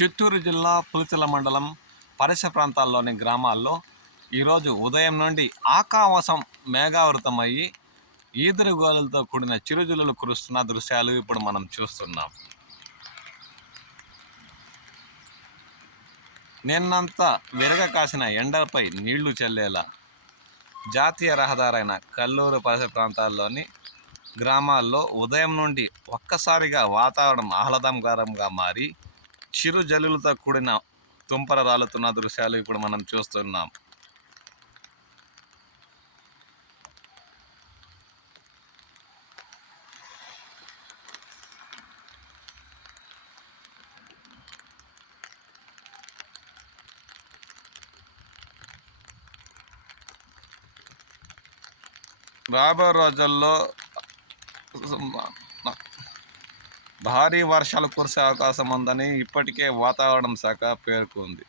చిత్తూరు జిల్లా పులిచెర్ల మండలం పరిసర ప్రాంతాల్లోని గ్రామాల్లో ఈరోజు ఉదయం నుండి ఆకాశం మేఘావృతమయ్యి ఈదురుగాలులతో కూడిన చిరుజల్లులు కురుస్తున్న దృశ్యాలు ఇప్పుడు మనం చూస్తున్నాం. నిన్నంతా విరగ కాసిన ఎండలపై నీళ్లు చల్లేలా జాతీయ రహదారైన కల్లూరు పరిసర ప్రాంతాల్లోని గ్రామాల్లో ఉదయం నుండి ఒక్కసారిగా వాతావరణం ఆహ్లాదకరంగా మారి చిరు జల్లులతో కూడిన తుంపర రాలుతున్న దృశ్యాలు ఇప్పుడు మనం చూస్తున్నాం. రాబోయే రోజుల్లో భారీ వర్షాలు కురిసే అవకాశం ఉందని ఇప్పటికే వాతావరణ శాఖ పేర్కొంది.